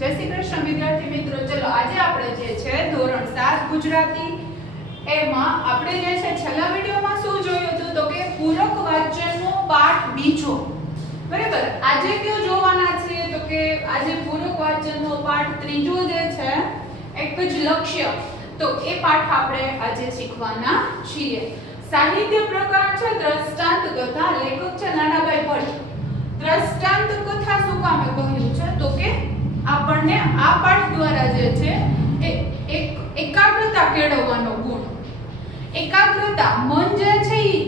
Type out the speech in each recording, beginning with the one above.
જય શ્રી કૃષ્ણ વિદ્યાર્થી મિત્રો, ચલો આજે આપણે જે છે ધોરણ 7 ગુજરાતી એમાં આપણે જે છે છેલ્લા વિડિયોમાં શું જોયું હતું તો કે પૂરક વાચનનો પાઠ બીજો. બરાબર, આજે કયો જોવાના છે તો કે આજે પૂરક વાચનનો પાઠ ત્રીજો જે છે એક જ લક્ષ્ય, તો એ પાઠ આપણે આજે શીખવાના છીએ. સાહિત્ય પ્રકાર છે દ્રષ્ટાંત કથા, લેખક છે નાનાભાઈ ભટ્ટ. દ્રષ્ટાંત કથા શું કામે કહ્યું છે તો કે આપણને આ પાઠ દ્વારા જે છે એક એકાગ્રતા કેળવવાનો ગુણ, એકાગ્રતા, મન જે છે એ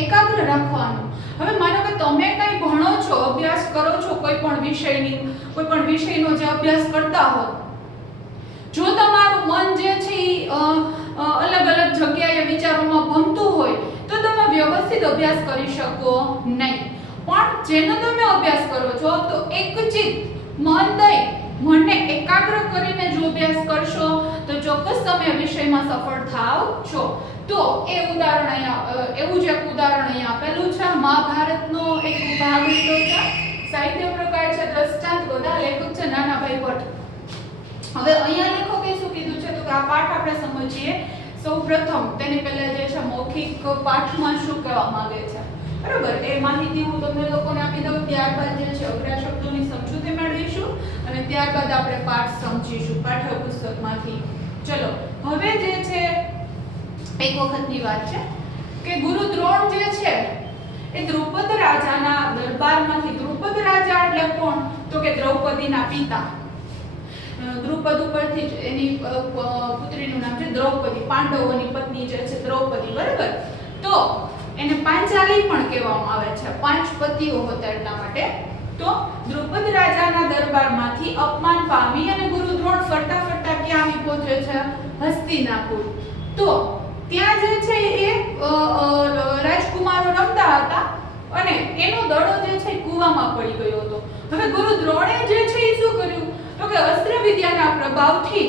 એકાગ્ર રાખવાનું. હવે માનો કે તમે કંઈ ભણો છો, અભ્યાસ કરો છો, કોઈ પણ વિષયનો જે અભ્યાસ કરતા હો, જો તમારું મન જે છે એ અલગ અલગ જગ્યાએ વિચારોમાં ભમતું હોય તો તમે વ્યવસ્થિત અભ્યાસ કરી શકો નહીં. પણ જેનો તમે અભ્યાસ કરો છો તો એકચિત મન દઈ મનને એકાગ્ર કરીને જો અભ્યાસ કરશો તો ચોક્કસ તમે વિષયમાં સફળ થાવ છો. તો એ ઉદાહરણ અહીંયા એવું જ એક ઉદાહરણ અહીંયા આપેલું છે. મહાભારતનો એક ભાગ લીધો છે. સાહિત્ય પ્રકાર છે દ્રષ્ટાંત કથા, લેખક છે નાનાભાઈ ભટ્ટ. હવે અહીંયા લેખકે શું કીધું છે તો કે આ પાઠ આપણે સમજીએ. સૌપ્રથમ તેની પહેલા જે છે મૌખિક પાઠમાં શું કહેવા માંગે છે, બરાબર, એ માહિતી હું તમને લોકોને આપી દઉં. ત્યારબાદ જે છે અઘરા શબ્દોની સમજૂતી મેળવીશું અને ત્યારબાદ આપણે પાઠ સમજીશું પાઠ્યપુસ્તકમાંથી. ચલો, હવે જે છે એક વખતની વાત છે કે ગુરુ દ્રોણ જે છે એ દ્રૌપદ રાજાના દરબારમાંથી, દ્રૌપદ રાજા એટલે કોણ તો કે દ્રૌપદીના પિતા. દ્રુપદ ઉપરથી જ એની પુત્રીનું નામ છે દ્રૌપદી, પાંડવોની પત્ની જે છે દ્રૌપદી, બરાબર. તો એને પાંચાલી પણ કહેવામાં આવે છે, 5 પતિઓ હતા એટલા માટે. તો દ્રુપદ રાજાના દરબારમાંથી અપમાન પામી અને ગુરુ દ્રોણ ફરતા ફરતા ક્યાં આવી પહોંચે છે? હસ્તિનાપુર. તો ત્યાં જે છે એ રાજકુમારો રમતા હતા અને એનો દડો જે છે કૂવામાં પડી ગયો હતો. હવે ગુરુ દ્રોણે જે છે એ શું કર્યું તો કે અસ્ત્ર વિદ્યાના પ્રભાવથી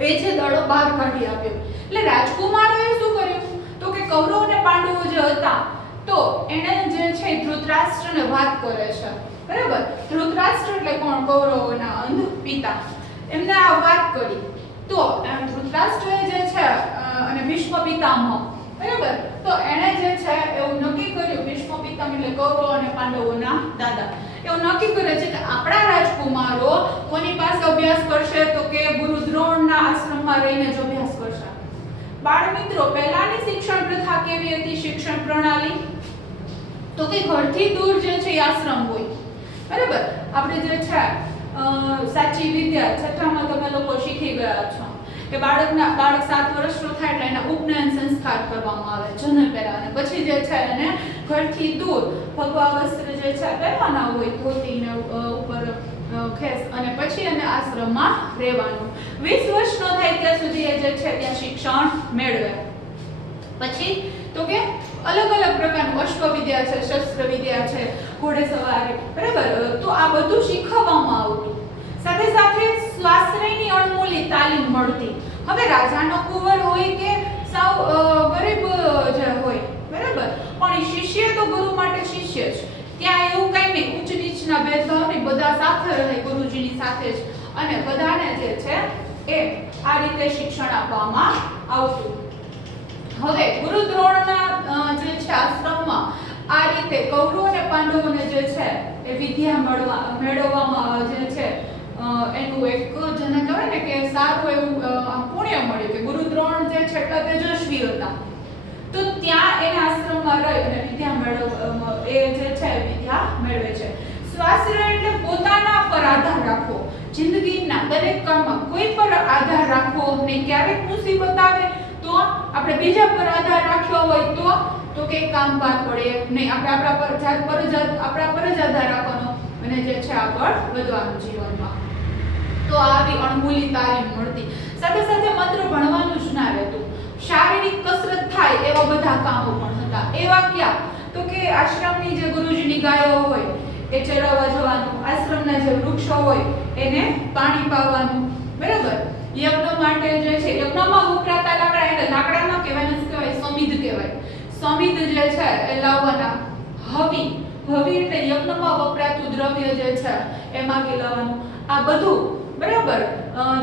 એ જે દડો બહાર કાઢી આપ્યો. એટલે રાજકુમારોએ શું કર્યું તો કે કૌરવ અને પાંડવો જે હતા તો એને જે છે ધૃતરાષ્ટ્રને વાત કરે છે, બરાબર. ધૃતરાષ્ટ્ર એટલે કોણ? કૌરવોના અંધ પિતા. એમને આ વાત કરી તો ધૃતરાષ્ટ્રએ જે છે અને ભીષ્મ પિતામહ, બરાબર, તો એણે જે છે એવું નક્કી કર્યું, ભીષ્મ પિતામહ એટલે કૌરવ અને પાંડવોના દાદા, એવું નક્કી કરે છે કે આપણા રાજકુમારો કોની પાસે અભ્યાસ કરશે તો કે ગુરુ દ્રોણના આશ્રમમાં રહીને જ અભ્યાસ કરશે. બાળ મિત્રો, પહેલાની શિક્ષણ પ્રથા કેવી હતી? શિક્ષણ પ્રણાલી તો કે ઘરથી દૂર જે છે આશ્રમ હોય, બરાબર. આપણે જે છે સાચી વિદ્યા છઠ્ઠામાં તમે લોકો શીખી ગયા છો કે બાળક 7 વર્ષનો થાય એટલે એના ઉપનયન સંસ્કાર કરવામાં આવે, જન્મ પહેલા, અને પછી જે છે એને ઘરથી દૂર ભગવા વસ્ત્ર જે છે પહેરવાના હોય, ધોતીને ઉપર ખેસ, અને પછી એને આશ્રમમાં રહેવાનું. 20 વર્ષનો થાય ત્યાં સુધી એ જે છે ત્યાં શિક્ષણ મેળવે. પછી તો કે અલગ અલગ પ્રકારનું અશ્વ વિદ્યા છે, શસ્ત્ર વિદ્યા છે, ઘોડેસવારી, બરાબર, તો આ બધું શીખવવામાં આવતું. સાથે સાથે સ્વાશ્રયની અણમૂલી તાલીમ મળતી. હવે રાજાનો કુંવર હોય કે સાવ ગરીબ જે હોય, બરાબર, પણ એ શિષ્ય તો ગુરુ માટે શિષ્ય જ. ત્યાં એવું કઈ નહીં, ઉચ્ચ નીચના ભેદભાવ નહીં, બધા સાથે રહે ગુરુજીની સાથે જ, અને બધાને જે છે એ આ રીતે શિક્ષણ આપવામાં આવતું. હવે ગુરુ દ્રોણના જે છે આશ્રમમાં આ રીતે કૌરવ અને પાંડવોને જે છે એ વિદ્યા મેળવવામાં જે છે એનું એક જેને કહેવાય ને કે સારું એવું પુણ્ય મળ્યું કે ગુરુ દ્રોણ જે છે એટલા તેજસ્વી હતા, તો ત્યાં એના આશ્રમમાં રહી અને વિદ્યા મેળવે છે. સ્વાશ્રય એટલે પોતાના પર આધાર રાખવો, જિંદગીના દરેક કામમાં કોઈ પર આધાર રાખવો નહીં. ક્યારેક મુસીબત આવે તો આપણે બીજા પર આધાર રાખ્યો હોય તો કે કામ પાર પડે નહીં. આપણે આપણા પર જ આધાર રાખવાનો અને જે છે આગળ વધવાનું જીવનમાં. તો આવી અણમૂલી તાલીમ મળતી. સાથે સાથે માત્ર ભણવાનું જ ના રહેતું, શારીરિક કસરત થાય એવા બધા કામો પણ હતા. એવા ક્યાં તો કે આશ્રમની જે ગુરુજીની ગાયો હોય એ ચરાવવા જવાનું, આશ્રમના જે વૃક્ષો હોય એને પાણી પાવાનું, બરાબર. યજ્ઞ માટે જે છે યજ્ઞમાં વપરાતા લાકડા, એટલે લાકડા ન કહેવાય, શું કહેવાય? સમિધ કહેવાય. સમિધ જે છે એ લાવવાના. હવી એટલે યજ્ઞમાં વપરાતું દ્રવ્ય જે છે એ માંગી લેવાનું. આ બધું બરાબર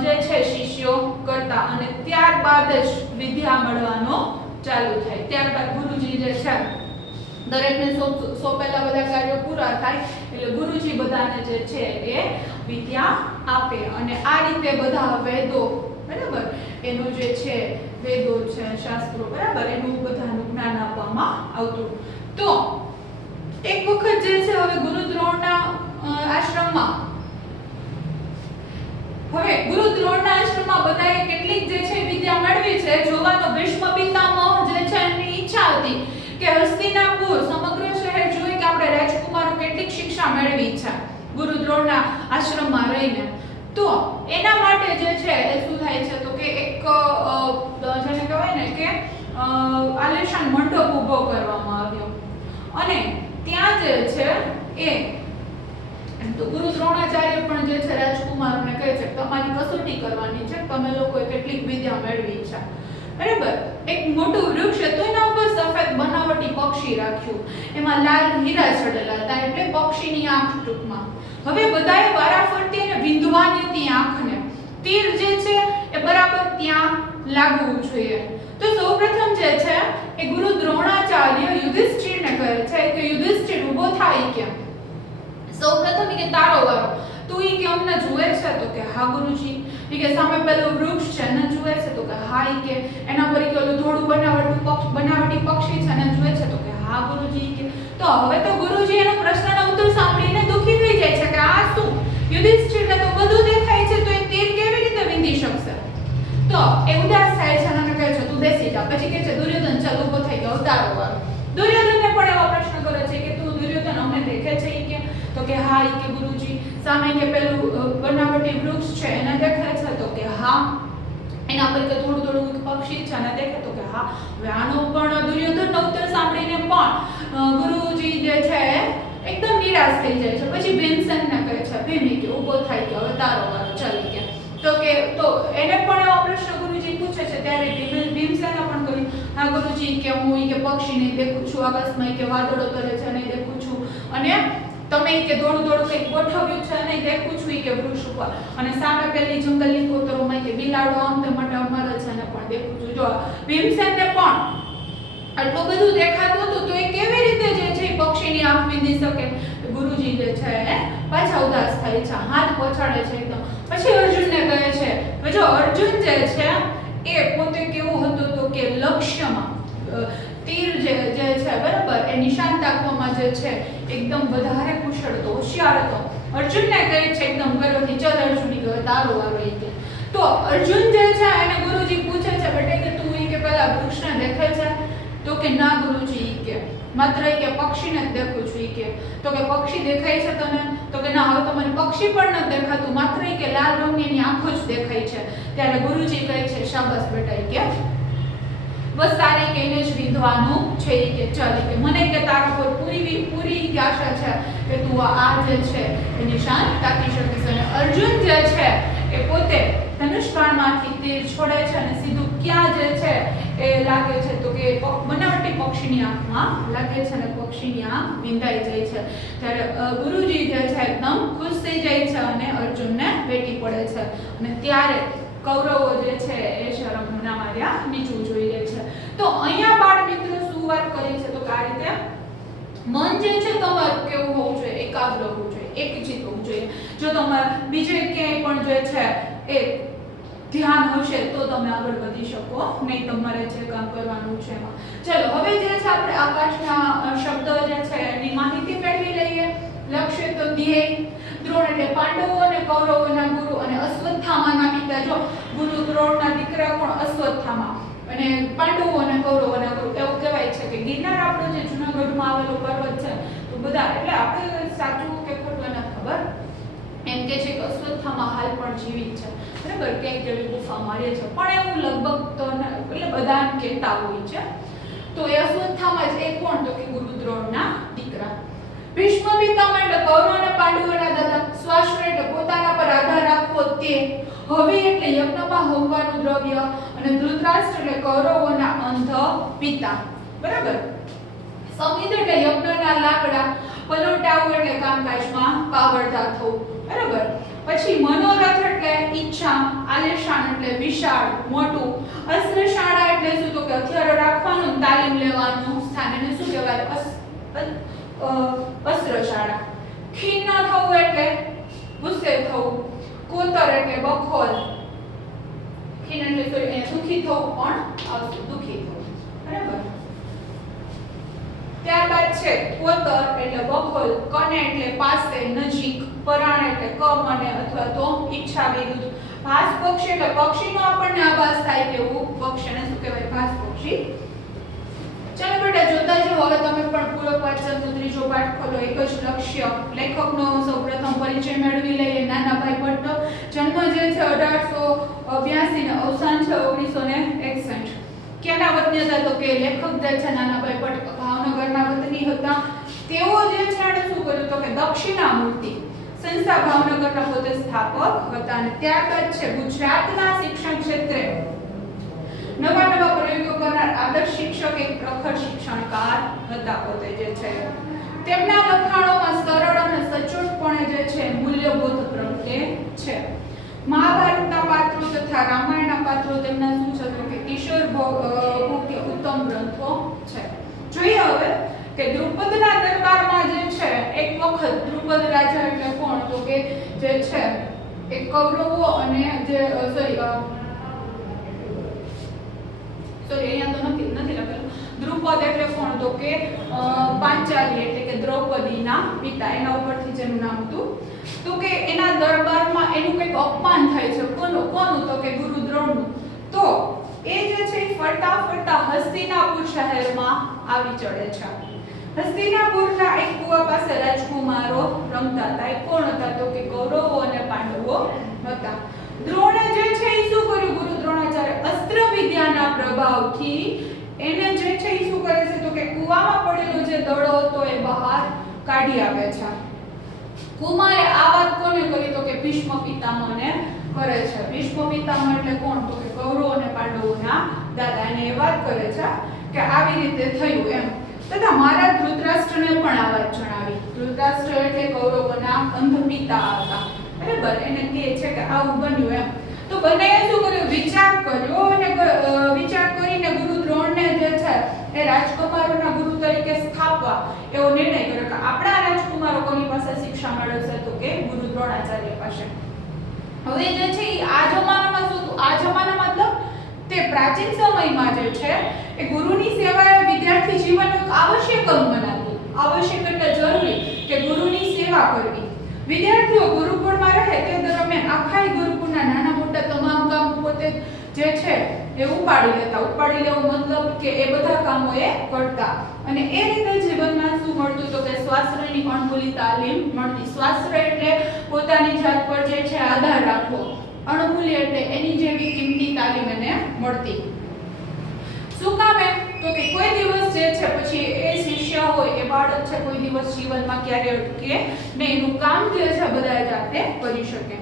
જે છે શિષ્યો કરતા અને ત્યારબાદ જ વિદ્યા મળવાનો ચાલુ થાય. ત્યારબાદ ગુરુજી જે છે દરેકને સોંપેલા બધા કાર્યો પૂરા થાય એટલે ગુરુજી બધાને જે છે એ વિદ્યા આપે અને આ રીતે બધા વેદો બરાબર એનું જે છે વેદો છે શાસ્ત્રો બરાબર એનું બધાનું જ્ઞાન આપવામાં આવતું. તો એક વખત જે છે હવે ગુરુ દ્રોણના આશ્રમમાં બધાએ કેટલીક જે છે વિદ્યા મેળવી છે જોવાનો ભીષ્મ પિતામહ જે છે એની ઈચ્છા હતી કે હસ્તિનાપુર સમગ્ર શહેર જોઈ કે આપણે રાજકુમારો કેટલીક શિક્ષા મેળવી છે ગુરુ દ્રોણના આશ્રમમાં રહીને. તો એના માટે જે છે એ શું થાય છે તો કે એક જેને કહેવાય ને કે આલિશાન મંડપ ઊભો કરવામાં આવ્યો અને ત્યાં જે છે એ તો ગુરુ દ્રોણાચાર્ય પણ જે છે રાજકુમારોને કહે છે તમારી કસોટી કરવાની છે, તમે લોકોએ કેટલીક વિદ્યા મેળવી છે બરાબર. એક મોટું વૃક્ષ હતું એના ઉપર સફેદ બનાવટી પક્ષી રાખ્યું, એમાં લાલ હીરા ચડેલા હતા એટલે પક્ષીની આંખ ટૂંકમાં. હવે બધાએ વારાફરતી અને વિંધવાની હતી આંખને, તીર જે છે એ બરાબર ત્યાં લાગવું જોઈએ. તો સૌપ્રથમ જે છે એ ગુરુ દ્રોણાચાર્ય યુધિષ્ઠિરને કહે છે કે યુધિષ્ઠિર ઊભો થાય કે સૌપ્રથમ કે તારો વારો, તું ઈ કે અમને જુએ છે તો કે હા ગુરુજી. ઈ કે સામે પેલું વૃક્ષ છે ને જુએ છે તો કે હા. ઈ કે એના પર કે ઓલું થોડું બનાવટી પક્ષી છે ને જુએ છે તો કે હા ગુરુજી. કે તો હવે તો ગુરુજી એનો પ્રશ્નનો ઉત્તર સાંભળીને દુખી થઈ જાય છે કે આ શું યુધિષ્ઠિરને તો બધું દેખાય છે તો એ તીર કેવી રીતે વિંધી શકશે. તો એ ઉદાસ થાય છે અને કહે છે તું બેસી જા. પછી કહે છે દુર્યોધન ચાલ ઊભો થઈ ગયો તારો વારો. દુર્યોધનને પણ એવો પ્રશ્ન કરે છે કે તું દુર્યોધન અમને દેખે છે ઈ કે તો કે હા. ઈ કે ગુરુજી સામે કે પેલું બનાવટી વૃક્ષ છે એને દેખે છે તો કે હા. એના પર કે થોડું થોડું પક્ષી છે એને દેખે તો કે હા. હવે આનો પણ દુર્યોધનનો ઉત્તર સાંભળીને પણ ગુરુજી જે છે એકદમ નિરાશ થઈ જાય છે. પછી ભીમસેનને કહે છે ભીમ કે ઊભો થાય કે હવે તારો વારો ચાલી કે તો એને પણ એવો પ્રશ્ન ગુરુજી પૂછે છે ત્યારે ભીમસેને પણ કહ્યું હા ગુરુજી કે હું ઈ કે પક્ષી નહીં દેખું છું, આકાશમાં કે વાદળો તરે છે નહીં દેખું છું અને તમે કે થોડું કંઈક ગોઠવ્યું છે નહીં દેખું છું કે વૃક્ષ ઉપર અને સામે પેલી જંગલની કોતરોમાં કે બિલાડો આમ તે માટે અમારે છે ને પણ દેખું છું. જો ભીમસેનને પણ આટલું બધું દેખાતું હતું તો એ કેવી રીતે જે છે પક્ષીની આંખ વિંધી શકે. ગુરુજી જે છે પાછા ઉદાસ થાય છે, હાથ પછાડે છે એકદમ. પછી અર્જુનને કહે છે જો અર્જુન જે છે એ પોતે કેવું હતું તો કે લક્ષ્યમાં તીર જે છે બરાબર એ નિશાન તાકવામાં જે છે એકદમ વધારે કુશળ હતો, હોશિયાર હતો. અર્જુનને કહે છે એકદમ ગર્વથી ચલ અર્જુન કે તારો વારો ઈ કે. તો અર્જુન જે છે એને ગુરુજી પૂછે છે બેટા કે તું ઈ કે પેલા વૃક્ષને દેખે છે તો કે ના ગુરુજી ઈ કે માત્ર ઈ કે પક્ષીને જ દેખું છું ઈ કે. તો કે પક્ષી દેખાય છે તને તો કે ના હવે તો મને પક્ષી પણ નથી દેખાતું, માત્ર ઈ કે લાલ રંગની આંખો જ દેખાય છે. ત્યારે ગુરુજી કહે છે શાબાશ બેટા ઈ કે બસ તારે કે એને જ વિંધવાનું છે કે ચાલ કે મને કે તારા પર પૂરી આશા છે કે તું આ જે છે એ નિશાન તાકી શકીશ. અને અર્જુન જે છે એ પોતે ધનુષ બાણમાંથી તીર છોડે છે અને સીધું ક્યાં જે છે એ લાગે છે તો કે બનાવટી પક્ષીની આંખમાં લાગે છે અને પક્ષીની આંખ વિંધાઈ જાય છે. ત્યારે ગુરુજી જે છે એકદમ ખુશ થઈ જાય છે અને અર્જુનને ભેટી પડે છે અને ત્યારે કૌરવો જે છે એ શરમના માર્યા નીચું જોઈ રહે છે. તો અહીંયા બાળ મિત્રો શું વાત કરી છે તો કે આ રીતે મન જે છે તમારું કેવું હોવું જોઈએ, એકાગ્ર હોવું જોઈએ, એકચિત હોવું જોઈએ. જો તમારે બીજે ક્યાંય પણ જે છે એ ધ્યાન હશે તો તમે આગળ વધી શકો નહીં તમારે જે કામ કરવાનું છે એમાં. ચલો હવે જે છે આપણે આકાશના શબ્દ જે છે એની માહિતી મેળવી લઈએ. લક્ષ્ય તો ધ્યેય, દ્રોણ એટલે પાંડવો અને કૌરવોના ગુરુ અને અશ્વત્થામાના પિતા. જો ગુરુ દ્રોણના દીકરા કોણ અશ્વત્થામા અને પાંડવો અને કૌરવોના ગુરુ. એવું કહેવાય છે કે ગિરનાર આપણો જે જૂનાગઢમાં આવેલો પર્વત છે તો બધા એટલે આપણે સાચું કે ખોટું નથી ખબર એમ કે છે કે અશ્વત્થામા હાલ પણ જીવિત છે બરાબર, ક્યાંક એવી ગુફા મારે છે પણ એવું લગભગ તો એટલે બધા કહેતા હોય છે. તો એ અશ્વત્થામા જ એ કોણ તો કે ગુરુ દ્રોણના દીકરા. ભીષ્મ પિતામહ એટલે કૌરવ અને પાંડવોના દાદા. સ્વાશ્રય એટલે પોતાના પર આધાર રાખવો તે. હવે એટલે યજ્ઞમાં હોમવાનું દ્રવ્ય અને ધૃતરાષ્ટ્ર એટલે કૌરવોના અંધ પિતા બરાબર. સમિત એટલે યજ્ઞના લાકડા પલોટાવું એટલે કામકાજમાં પાવરદાર થવું, બરાબર. પછી મનોરથ એટલે ઈચ્છા, આલેશાન એટલે વિશાળ મોટું, અસ્ત્રશાળા એટલે શું તો કે હથિયારો રાખવાનું, તાલીમ લેવાનું સ્થાન, એને શું કહેવાય? અસ્ત્રશાળા. ખિન્ન થવું એટલે ગુસ્સે થવું, કોતર એટલે બખોલ, ખિન્ન એટલે દુખી થવું પણ આવશે, દુખી થવું, બરાબર. ત્યારબાદ છે કોતર એટલે બખોલ, કને એટલે પાસે નજીક, પરાણ એટલે કમ અને અથવા તો ઈચ્છા વિરુદ્ધ, ભાસ પક્ષી એટલે પક્ષીનો આપણને આભાસ થાય તેવું પક્ષીને શું કહેવાય? ભાસ પક્ષી. ચાલો બેટા જોતા જાઓ. હવે તમે પણ પૂરક વાચનનો ત્રીજો પાઠ ખોલો. એક જ લક્ષ્ય. લેખકનો સૌપ્રથમ પરિચય મેળવી લઈએ. નાનાભાઈ ભટ્ટનો જન્મ જે છે 1882 ને અવસાન છે 1961. ક્યાંના વતની હતા તો કે લેખક જે છે નાનાભાઈ ભટ્ટ ભાવનગરના વતની હતા. તેઓ જે છે એને શું કર્યું તો કે દક્ષિણામૂર્તિ સંસ્થા ભાવનગરના પોતે સ્થાપક હતા. અને ત્યારબાદ છે ગુજરાતના શિક્ષણ ક્ષેત્રે નવા પ્રયોગો કરનાર આદર્શ શિક્ષક, એક પ્રખર શિક્ષણકાર હતા પોતે જે છે. તેમના લખાણોમાં સરળ અને સચોટપણે જે છે મૂલ્યબોધ પ્રગટે છે. મહાભારતના પાત્રો તથા રામાયણના પાત્રો તેમના શું છે તો કે કિશોર ભોગ્ય ઉત્તમ ગ્રંથો છે. જોઈએ હવે કે દ્રુપદના દરબારમાં જે છે એક વખત દ્રુપદ રાજા એટલે કોણ તો કે જે છે એ કૌરવો અને જે અહીંયા તો નથી લખેલું. દ્રુપદ એટલે કોણ તો કે પાંચાલી એટલે કે દ્રૌપદીના પિતા, એના ઉપરથી જેનું નામ હતું. તો કે એના દરબારમાં એનું કંઈક અપમાન થાય છે. કોનું તો કે ગુરુ દ્રોણનું. તો એ જે છે ફરતા ફરતા હસ્તિનાપુર શહેરમાં આવી ચડે છે. હસ્તિનાપુરના એક કુવા પાસે રાજકુમારો રમતા હતા. એ કોણ હતા તો કે કૌરવો અને પાંડવો હતા. દ્રોણે જે છે એ શું કર્યું? ગુરુ દ્રોણાચાર્ય અસ્ત્ર વિદ્યાના પ્રભાવથી એને જે છે એ શું કરે છે તો કે કુવામાં પડેલો જે દડો હતો એ બહાર કાઢી આવે છે. કુમારે આ વાત કોને કરી તો કે ભીષ્મ પિતામહને કરે છે. ભીષ્મ પિતામહ એટલે કોણ તો કે કૌરવો અને પાંડવોના દાદા. એને એ વાત કરે છે કે આવી રીતે થયું એમ. તથા મારા ધૃતરાષ્ટ્રને પણ આ વાત જણાવી. ધૃતરાષ્ટ્ર એટલે કૌરવોના અંધ પિતા હતા, બરાબર. એને કહે છે કે આવું બન્યું એમ. તો બંનેએ શું કર્યું? વિચાર કર્યો અને વિચાર કરીને ગુરુ દ્રોણને જે છે એ રાજકુમારોના ગુરુ તરીકે સ્થાપવા એવો નિર્ણય કર્યો કે આપણા રાજકુમારો કોની પાસે શિક્ષા મેળવશે તો કે ગુરુ દ્રોણાચાર્ય પાસે. હવે જે છે આ જમાનામાં શું હતું? આ જમાના મતલબ તે પ્રાચીન સમયમાં જે છે એ ગુરુની સેવા એ વિદ્યાર્થી જીવનનું એક આવશ્યક અંગ બનાવ્યું. આવશ્યક એટલે જરૂરી કે ગુરુની સેવા કરવી. વિદ્યાર્થીઓ ગુરુકુળમાં રહે તે દરમિયાન આખા ગુરુકુળના નાના મોટા તમામ કામ પોતે જે છે એ ઉપાડી લેતા. ઉપાડી લેવો મતલબ કે એ બધા કામો એ કરતા. અને એ રીતે જીવનમાં શું મળતું તો કે સ્વાશ્રયની અણમૂલી તાલીમ મળતી. સ્વાશ્રય એટલે પોતાની જાત પર જે છે આધાર રાખવો. અણમૂલ્ય એટલે એની જેવી કિંમતી તાલીમ એને મળતી. શું કામ એમ તો કે કોઈ દિવસ જે છે પછી એ શિષ્ય હોય એ બાળક છે કોઈ દિવસ જીવનમાં ક્યારે અટકે ને એનું કામ જે છે બધા જાતે કરી શકે.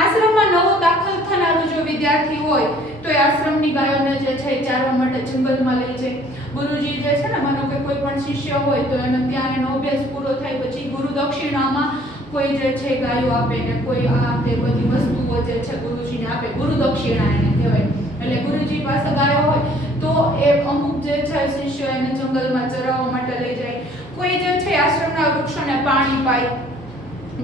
આશ્રમમાં નવો દાખલ થનારો જો વિદ્યાર્થી હોય તો એ આશ્રમની ગાયોને જે છે ચારવા માટે જંગલમાં લઈ જાય. ગુરુજી જે છે ને માનો કે કોઈ પણ શિષ્ય હોય તો એને ત્યાં એનો અભ્યાસ પૂરો થાય પછી ગુરુ દક્ષિણામાં કોઈ જે છે ગાયો આપે ને કોઈ આ તે બધી વસ્તુઓ જે છે ગુરુજીને આપે. ગુરુ દક્ષિણા એને કહેવાય. એટલે ગુરુજી પાસે ગાયો હોય તો એ અમુક જે છે શિષ્ય એને જંગલમાં ચરાવવા માટે લઈ જાય. કોઈ જે છે આશ્રમના વૃક્ષોને પાણી પાય.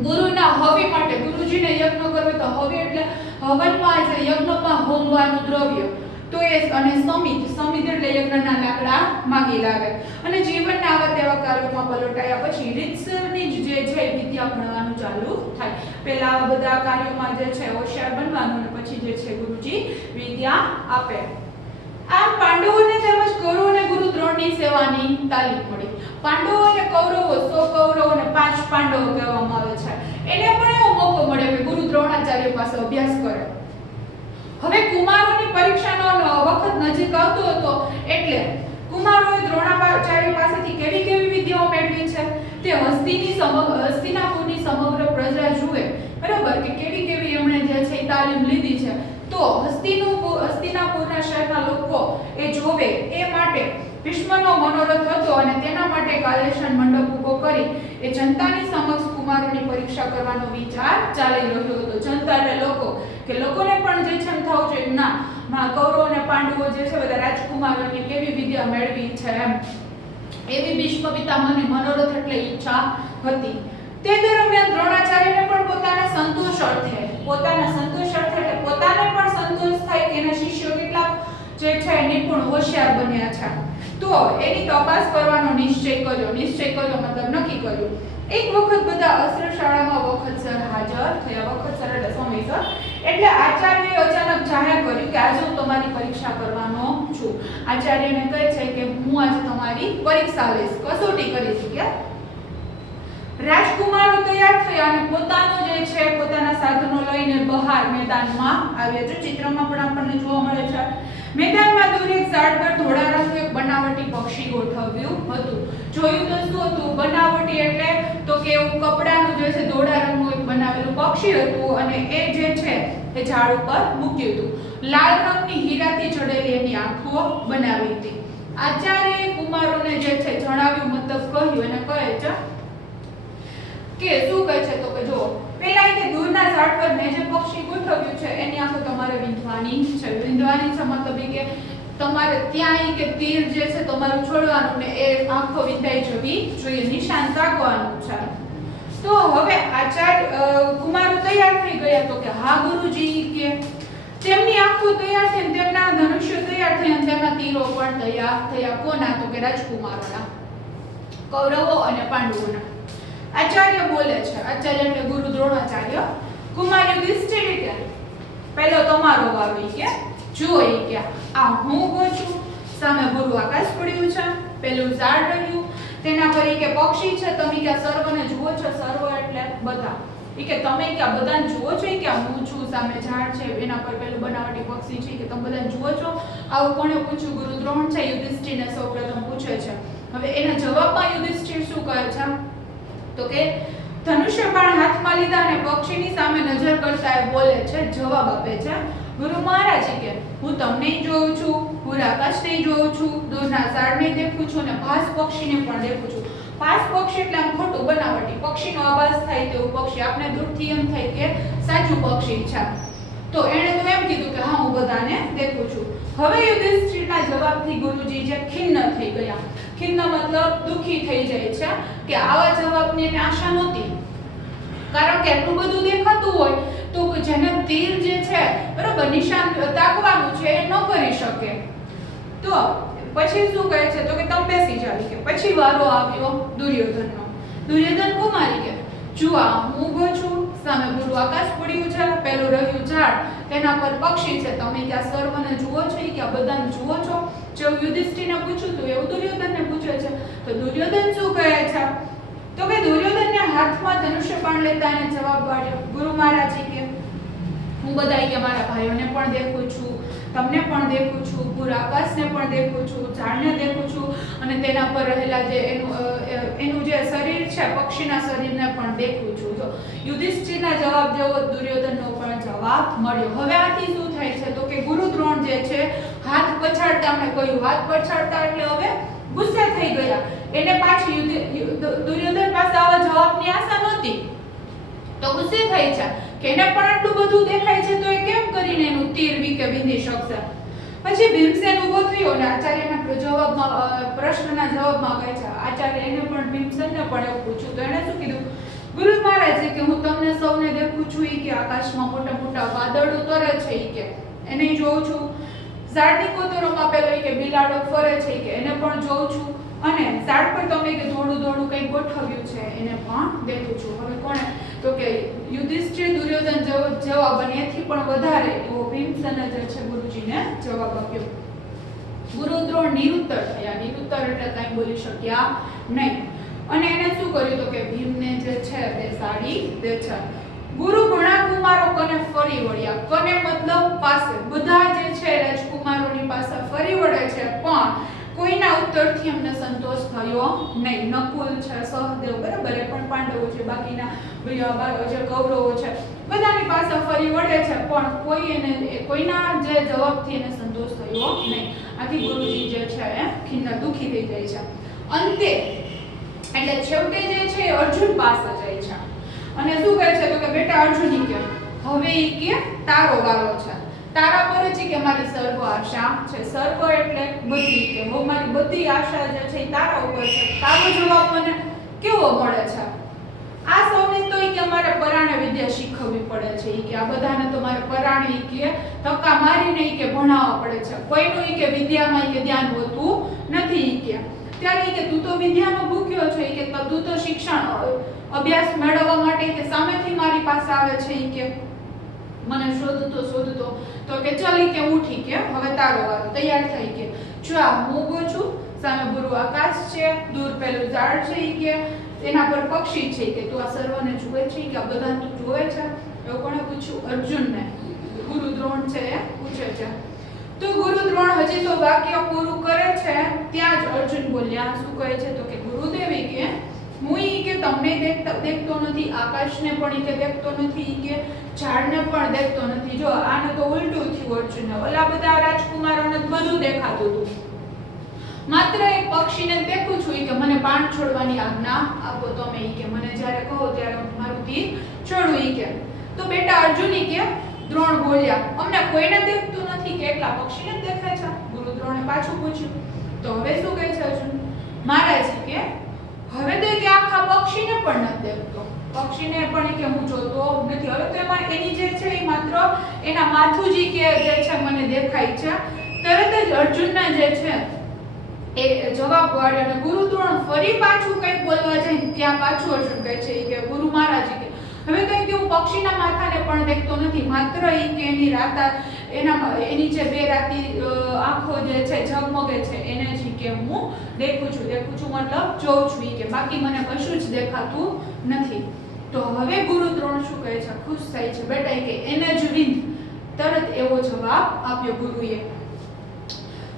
ગુરુના હવિ માટે ગુરુજીને યજ્ઞ કરવો તો હવિ એટલે હવનમાં જે યજ્ઞમાં હોમવાનું દ્રવ્ય તો એ અને સમિત એટલે યજ્ઞના લાકડા માંગી લાવે. અને જીવનના આવા તેવા કાર્યોમાં પલટાયા પછી રીતસરની જે છે વિદ્યા ભણવાનું ચાલુ થાય. પહેલા આવા બધા કાર્યોમાં જે છે હોશિયાર બનવાનું અને પછી જે છે ગુરુજી વિદ્યા આપે. આમ પાંડવોને તેમજ કૌરવો અને ગુરુ દ્રોણની સેવાની તાલીમ મળી. પાંડવો અને કૌરવો 100 કૌરવો અને 5 પાંડવો કહેવામાં આવે છે. એને પણ એવો મોકો મળ્યો કે ગુરુ દ્રોણાચાર્ય પાસે અભ્યાસ કરે. હવે કુમારોની પરીક્ષાનો વખત નજીક આવતો હતો એટલે કુમારોએ દ્રોણાચાર્ય પાસેથી કેવી વિદ્યાઓ મેળવી છે તે હસ્તિનાપુરની સમગ્ર પ્રજા જુએ, બરાબર, કે કેવી એમણે જે છે તાલીમ લીધી છે. તો હસ્તિનાપુરના શહેરના લોકો એ જોવે એ માટે ભીષ્મનો મનોરથ હતો અને તેના માટે કાલેશન મંડપ ઊભો કરી એ જનતાની સમક્ષ કુમારોની પરીક્ષા કરવાનો વિચાર ચાલી રહ્યો હતો. જનતા એટલે લોકો, કે લોકોને પણ જે છે એમ થવું જોઈએ ના કૌરવ અને પાંડવો જે છે બધા રાજકુમારોની કેવી વિદ્યા મેળવી છે એમ, એવી ભીષ્મ પિતામહની મનોરથ એટલે ઈચ્છા હતી. તે દરમિયાન દ્રોણાચાર્યને પણ પોતાના સંતોષ અર્થે એટલે પોતાને પણ સંતોષ થાય કે એના શિષ્યો કેટલા જે છે નિપુણ હોશિયાર બન્યા છે, તો એની તપાસ કરવાનો નિશ્ચય કર્યો મતલબ નક્કી કર્યું. એક વખત બધા અસ્ત્રશાળામાં વખતસર હાજર થયા. વખતસર એટલે સમયસર. એટલે આચાર્યએ અચાનક જાહેર કર્યું કે આજે હું તમારી પરીક્ષા કરવાનો છું. આચાર્યને કહે છે કે હું આજે તમારી પરીક્ષા લઈશ, કસોટી કરીશ. કે રાજકુમારો તૈયાર થયા અને પોતાના સાધનો લઈને બહાર મેદાનમાં આવ્યા. જો ચિત્રમાં પણ આપણને જોવા મળે છે. મેદાનમાં દૂર એક ઝાડ પર ધોળા રંગનું એક બનાવટી પક્ષી ગોઠવ્યું હતું. જોયું તો શું હતું? બનાવટી એટલે તો કે એવું કપડાનું જે છે ધોળા રંગનું એક બનાવેલું પક્ષી હતું અને એ જે છે એ ઝાડ ઉપર મૂક્યું હતું. લાલ રંગની હીરાથી જડેલી એની આંખો બનાવી હતી. આચાર્યએ કુમારોને જે છે જણાવ્યું, મતલબ કહ્યું, એને કહે છે કે શું કહે છે તો કે જો પેલા કે દૂરના ઝાડ પર મેં જે પક્ષી ગોઠવ્યું છે એની આંખો તમારે વીંધવાની છે મતલબ કે તમારે ત્યાં કે તીર જે છે તમારું છોડવાનું ને એ આંખો વીંધાઈ જવી જોઈએ, નિશાન તાકવાનું છે. તો હવે કુમારો તૈયાર થઈ ગયા તો કે હા ગુરુજી, કે તેમની આંખો તૈયાર થઈ, તેમના ધનુષ્ય તૈયાર થઈ અને તેમના તીરો પણ તૈયાર થયા. કોના? તો કે રાજકુમારોના, કૌરવો અને પાંડવોના. આચાર્ય બોલે છે, આચાર્ય એટલે ગુરુ દ્રોણાચાર્ય, કુમાર યુધિષ્ઠિર કે પહેલો તમારો વારો કે જુઓ કે આ હું ઉભો છું, સામે ભૂરું આકાશ પડ્યું છે, પેલું ઝાડ રહ્યું, તેના પર કે પક્ષી છે, તમે કે સર્વને જુઓ છો? સર્વ એટલે બધા. કે તમે કે બધાને જુઓ છો? કે હું છું, સામે ઝાડ છે, એના પર પેલું બનાવટી પક્ષી છે, કે તમે બધાને જુઓ છો? આવું કોણે પૂછ્યું? ગુરુ દ્રોણ છે યુધિષ્ઠિરને સૌપ્રથમ પૂછે છે. હવે એના જવાબમાં યુધિષ્ઠિર શું કહે છે તો કે ધનુષ્ય બાણ હાથમાં લીધા અને પક્ષીની સામે નજર કરતા એ બોલે છે, જવાબ આપે છે, ગુરુ મહારાજ કે હું તમને જોઉં છું, પૂરા આકાશને જોઉં છું, દૂરના ઝાડને દેખું છું અને ભાસ પક્ષીને પણ દેખું છું. ભાસ પક્ષી એટલે આમ ખોટું બનાવટી પક્ષીનો અવાજ થાય તેવું પક્ષી, આપણે દૂરથી એમ થાય કે સાચું પક્ષી છે. તો એણે તો એમ કીધું કે હા હું બધાને દેખું છું. હવે યુધિષ્ઠિરના જવાબથી ગુરુજી જે ખિન્ન થઈ ગયા. ખિન્ન મતલબ દુખી થઈ જાય છે કે આવા જવાબની એને આશા નહોતી, કારણ કે એટલું બધું દેખાતું હોય તો જેને તીર જે છે બરોબર નિશાન તાકવાનું છે એ ન કરી શકે. તો પછી શું કહે છે તો કે તમે બેસી જાવ. કે પછી વારો આવ્યો દુર્યોધનનો. દુર્યોધન કુમારી કે જુઓ હું ઊભો છું, સામે પૂરું આકાશ પડ્યું છે, પેલું રહ્યું ઝાડ, તેના પર પક્ષી છે, તમે ક્યાં સર્વને જુઓ છો? કે આ બધાને જુઓ છો? જેવું યુધિષ્ઠિરને પૂછ્યું હતું એવું દુર્યોધનને પૂછે છે. તો દુર્યોધન શું કહે છે તો કે દુર્યોધનને હાથમાં ધનુષ્ય બાણ લેતા એને જવાબ આપ્યો, ગુરુ મહારાજ કે હું બધાય કે મારા ભાઈઓને પણ દેખું છું, તમને પણ દેખું છું, પૂરા આકાશને પણ દેખું છું, ઝાડને દેખું છું અને તેના પર રહેલા જે એનું જે શરીર છે પક્ષીના શરીરને પણ દેખું છું. જો યુધિષ્ઠિરના જવાબ જેવો દુર્યોધનનો પણ જવાબ મળ્યો. હવે આથી શું થાય છે તો કે ગુરુ દ્રોણ જે છે હાથ પછાડતા, આપણે કહ્યું હાથ પછાડતા એટલે હવે ગુસ્સે થઈ ગયા. એને પાછી દુર્યોધન પાસે આવા જવાબની આશા નહોતી તો ગુસ્સે થઈ છે કે એને પણ આટલું બધું દેખાય છે તો એ કેમ કરીને એનું તીર વિંધી શકશે. પછી ભીમસેન ઊભો થયો અને આચાર્યના જવાબમાં પ્રશ્નના જવાબમાં કહે છે, આચાર્ય એને પણ ભીમસેનને પણ એવું પૂછ્યું તો એને શું કીધું, ગુરુ મહારાજ કે હું તમને સૌને દેખું છું, કે આકાશમાં મોટા મોટા વાદળો તરે છે, કે એને જોઉં છું, ઝાડની કોતરોમાં પેલો કે બિલાડો ફરે છે, કે એને પણ જોઉં છું અને ઝાડ પર તમે કે થોડું થોડું કંઈ ગોઠવ્યું છે એને પણ દેખું છું. હવે કોણે તો કે યુધિષ્ઠિર દુર્યોધન જવાબ અને એથી પણ વધારે એવો ભીમસેને જે છે ગુરુજીને જવાબ આપ્યો. ગુરુ દ્રોણ નિરુત્તર થયા. નિરુત્તર એટલે કંઈ બોલી શક્યા નહીં અને એને શું કર્યું તો કે ભીમને જે છે બેસાડી દે છે. ગુરુ ઘણા કુમારો કને ફરી વળ્યા. કને મતલબ પાસે, બધા જે છે રાજકુમારોની પાસે ફરી વળે છે પણ કોઈના ઉત્તરથી અમને સંતોષ થયો નહીં. નકુલ છે, સહદેવ બરાબર એ પણ પાંડવો છે, બાકીના જે કૌરવો છે બધાની પાસે ફરી વળે કરે છે પણ કોઈના જે જવાબથી એને સંતોષ થયો નહીં. આથી ગુરુજી જે છે એ ખિન્ન દુખી થઈ જાય છે. અંતે એટલે છેવટે જે છે એ અર્જુન પાસે જાય છે અને શું કહે છે તો કે બેટા અર્જુન કે હવે ઈ કે તારો વારો છે, તારા પર છે કે મારી સર્વ આશા છે. સર્વ એટલે બધી, કે હું મારી બધી આશા જે છે એ તારા ઉપર છે. તારો જવાબ મને કેવો મળે છે? આ સૌને તો ઈ કે મારે પરાણે વિદ્યા શીખવવી પડે છે. ઈ કે આ બધાને તો મારે પરાણે ઈ કે ધક્કા મારીને ઈ કે ભણાવવા પડે છે. કોઈનું ઈ કે વિદ્યામાં ઈ કે ધ્યાન હોતું નથી. ઈ કે ત્યારે ઈ કે તું તો વિદ્યાનો ભૂખ્યો છે. ઈ કે તું તો શિક્ષણ અભ્યાસ મેળવવા માટે કે સામેથી મારી પાસે આવે છે. ઈ કે મને શોધતો તો કે ચાલ ઈ કે ઉઠી કે હવે તારો વારો, તૈયાર થઈ કે જો આ હું ઊભો છું, સામે પૂરું આકાશ છે, દૂર પેલું ઝાડ છે, ઈ કે એના પર પક્ષી છે કે તું આ સર્વને જુએ છે કે આ બધાને તું જુએ છે? એવું કોણે પૂછ્યું? અર્જુનને. ગુરુ દ્રોણ છે એ પૂછે છે. તો ગુરુ દ્રોણ હજી તો વાક્ય પૂરું કરે છે ત્યાં જ અર્જુન બોલ્યા. શું કહે છે તો કે ગુરુદેવી કે હું ઈ કે તમને દેખતો નથી, આકાશને પણ ઈ કે દેખતો નથી, ઈ કે ઝાડને પણ દેખતો નથી. જો આને તો ઉલટું થયું અર્જુનને. ઓલા બધા રાજકુમારોને બધું દેખાતું હતું, માત્ર એક પક્ષીને દેખું છું. ઈ કે મને બાણ છોડવાની આજ્ઞા આપો તમે. ઈ કે મને જ્યારે કહો ત્યારે હું મારું તીર છોડું. ઈ કે તો બેટા અર્જુન ઈ કે દ્રોણ બોલ્યા અમને કોઈને દેખતું નથી કે એકલા પક્ષીને જ દેખે છે? ગુરુ દ્રોણે પાછું પૂછ્યું. તો હવે શું કહે છે અર્જુન? મહારાજ કે હવે તો કે આખા પક્ષીને પણ નથી દેખતો, પક્ષીને પણ કે હું જોતો નથી. હવે તો એમાં એની જે છે એ માત્ર એના માથું જ કે જે છે મને દેખાય છે. તરત જ અર્જુનના જે છે એ જવાબ વાળ્યો અને ગુરુ દ્રોણ ફરી પાછું કંઈક બોલવા જાય ત્યાં પાછું અર્જુન કહે છે કે ગુરુ મહારાજ કે હવે તો કે હું પક્ષીના માથાને પણ દેખતો નથી, માત્ર ઈ કે એની રાતા એની જે બે રાતી આંખો જે છે ઝગમગે છે એને જ કે હું દેખું છું મતલબ જોઉં છું. ઈ કે બાકી મને કશું જ દેખાતું નથી. તો હવે ગુરુ દ્રોણ શું કહે છે? ખુશ થાય છે. બેટા કે એને જ વિંધ. તરત એવો જવાબ આપ્યો ગુરુએ.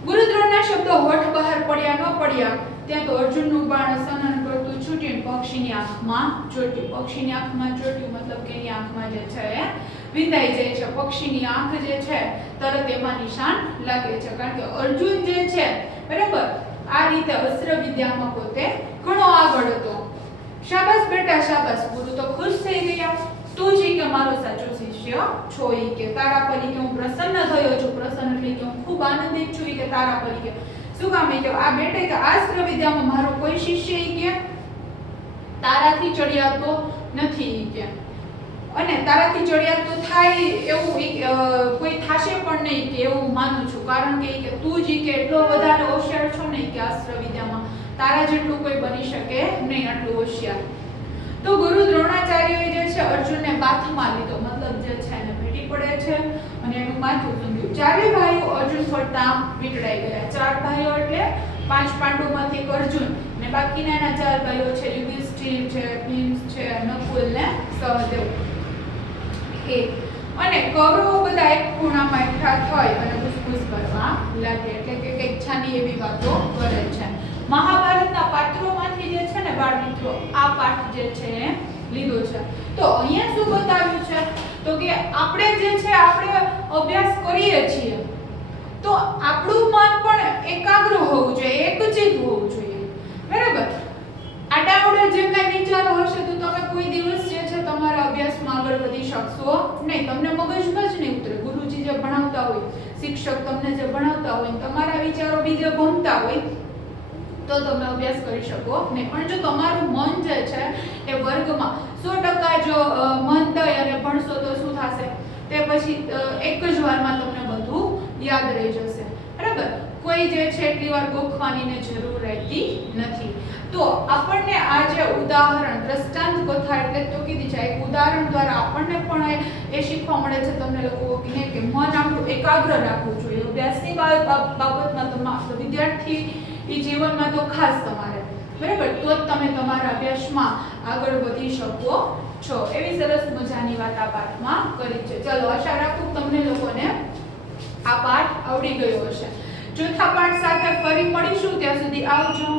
ગુરુ દ્રોણના શબ્દો હોઠ બહાર પડ્યા ન પડ્યા ત્યાં તો અર્જુનનું બાણ સનન કરતું છૂટીને પક્ષીની આંખમાં ચોટ્યું. પક્ષીની આંખમાં ચોટ્યું મતલબ કે એની આંખમાં જે છે એ વિંધાઈ જાય છે. પક્ષીની આંખ જે છે તરત એમાં નિશાન લાગે છે, કારણ કે અર્જુન જે છે બરાબર આ રીતે અસ્ત્ર વિદ્યામાં પોતે ઘણો આગળ હતો. શાબાશ બેટા શાબાશ. ગુરુ તો ખુશ થઈ ગયા. તું જ કે મારો સાચો શિષ્ય છો. ઈ કે તારા પર કે હું પ્રસન્ન થયો છું. પ્રસન્ન એટલે કે હું ખૂબ આનંદિત છું કે તારા પર કે શું કામ કે આ બેટે કે આ અસ્ત્ર વિદ્યામાં મારો કોઈ શિષ્ય કે તારાથી ચડિયાતો નથી કે અને તારાથી ચડિયાતો થાય એવું કોઈ થાશે પણ નહીં કે એવું માનું છું, કારણ કે તું જ કે એટલો વધારે હોશિયાર છો ને કે અસ્ત્ર વિદ્યામાં તારા જેટલું કોઈ બની શકે નહીં આટલું હોશિયાર. તો ગુરુ દ્રોણાચાર્યએ જે છે અર્જુનને બાથમાં લીધો, મતલબ જે છે એને ભેટી પડે છે અને એનું માથું સૂંઘ્યું. ચારે ભાઈઓ અર્જુન ફરતા વીંટળાઈ ગયા. ચાર ભાઈઓ એટલે 5 પાંડવોમાંથી એક અર્જુન ને બાકીના એના 4 ભાઈઓ છે યુધિષ્ઠિર છે, ભીમ છે, નકુલ ને સહદેવ. અને કૌરવો બધા એક ખૂણામાં એકઠા થઈ અને ઘૂસઘૂસ કરવા લાગે, એટલે કે કંઈક છાની એવી વાતો કરે છે. મહાભારતના પાત્રોમાંથી જે છે ને બાળ મિત્રો આ પાઠ જે છે લીધો છે. તો અહીંયા શું બતાવ્યું છે તો કે આપણે જે છે આપણે અભ્યાસ કરીએ છીએ તો આપણું મન પણ એકાગ્ર હોવું જોઈએ, એકચિત હોવું જોઈએ, બરાબર? આડાવડે જે કઈ વિચારો હશે તો તમે કોઈ દિવસ જે છે તમારા અભ્યાસમાં આગળ વધી શકશો નહીં. તમને મગજમાં જ નહીં ઉતરે. ગુરુજી જે ભણાવતા હોય, શિક્ષક તમને જે ભણાવતા હોય, તમારા વિચારો બીજે ભણતા હોય તો તમે અભ્યાસ કરી શકો નહીં. પણ જો તમારું મન જે છે એ વર્ગમાં 100% જો મન દઈ અને ભણશો તો શું થશે? તે પછી એક જ વારમાં તમને બધું યાદ રહી જશે, બરાબર? કોઈ જે છે એટલી વાર ગોખવાની જરૂર રહેતી નથી. તો આપણને આ જે ઉદાહરણ દ્રષ્ટાંત કથા એટલે તો કીધી છે, એક ઉદાહરણ દ્વારા આપણને પણ એ શીખવા મળે છે તમને લોકોને કે મન આપણું એકાગ્ર રાખવું જોઈએ. અભ્યાસની બાબતમાં તમારા વિદ્યાર્થી જીવનમાં તો ખાસ તમારે, બરાબર? તો જ તમે તમારા અભ્યાસમાં આગળ વધી શકો છો. એવી સરસ મજાની વાત આ પાઠમાં કરી છે. ચલો, આશા રાખું તમને લોકોને આ પાઠ આવડી ગયો હશે. ચોથા પાઠ સાથે ફરી મળીશું. ત્યાં સુધી આવજો.